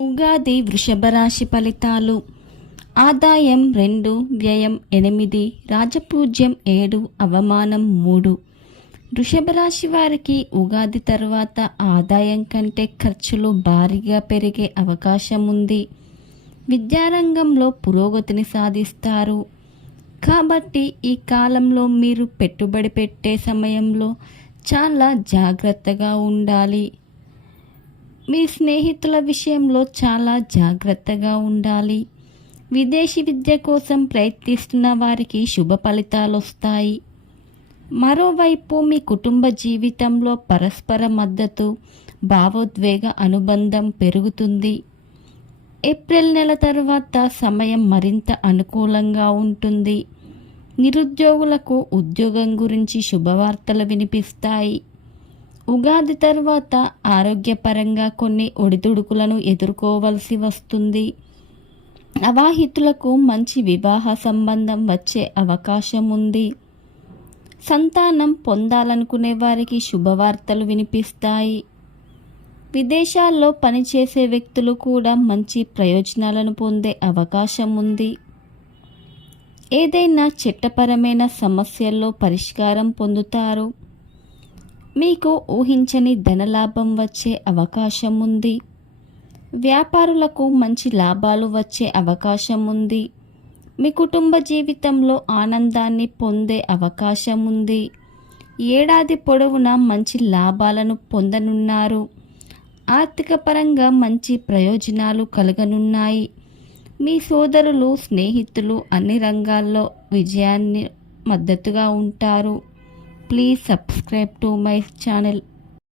ఉగాది వృషభ రాశి ఫలితాలు. ఆదాయం 2, వ్యయం 8, రాజపూజ్యం 7, అవమానం 3. వృషభ రాశి వారికి ఉగాది తర్వాత ఆదాయం కంటే ఖర్చులు భారీగా పెరిగే అవకాశం ఉంది. విద్యారంగంలో పురోగతిని సాధిస్తారు. కాబట్టి ఈ కాలంలో మీరు పెట్టుబడి పెట్టే సమయంలో చాలా జాగ్రత్తగా ఉండాలి. మీ స్నేహితుల విషయంలో చాలా జాగ్రత్తగా ఉండాలి. విదేశీ విద్య కోసం ప్రయత్నిస్తున్న వారికి శుభ ఫలితాలు వస్తాయి. మరోవైపు మీ కుటుంబ జీవితంలో పరస్పర మద్దతు, భావోద్వేగ అనుబంధం పెరుగుతుంది. ఏప్రిల్ నెల తర్వాత సమయం మరింత అనుకూలంగా ఉంటుంది. నిరుద్యోగులకు ఉద్యోగం గురించి శుభవార్తలు వినిపిస్తాయి. ఉగాది తర్వాత ఆరోగ్యపరంగా కొన్ని ఒడిదుడుకులను ఎదుర్కోవలసి వస్తుంది. అవాహితులకు మంచి వివాహ సంబంధం వచ్చే అవకాశం ఉంది. సంతానం పొందాలనుకునే వారికి శుభవార్తలు వినిపిస్తాయి. విదేశాల్లో పనిచేసే వ్యక్తులు కూడా మంచి ప్రయోజనాలను పొందే అవకాశం ఉంది. ఏదైనా చట్టపరమైన సమస్యల్లో పరిష్కారం పొందుతారు. మీకు ఊహించని ధనలాభం వచ్చే అవకాశం ఉంది. వ్యాపారులకు మంచి లాభాలు వచ్చే అవకాశం ఉంది. మీ కుటుంబ జీవితంలో ఆనందాన్ని పొందే అవకాశం ఉంది. ఏడాది పొడవునా మంచి లాభాలను పొందనున్నారు. ఆర్థిక పరంగా మంచి ప్రయోజనాలు కలగనున్నాయి. మీ సోదరులు, స్నేహితులు అన్ని రంగాల్లో విజయాన్ని మద్దతుగా ఉంటారు. Please subscribe to my channel.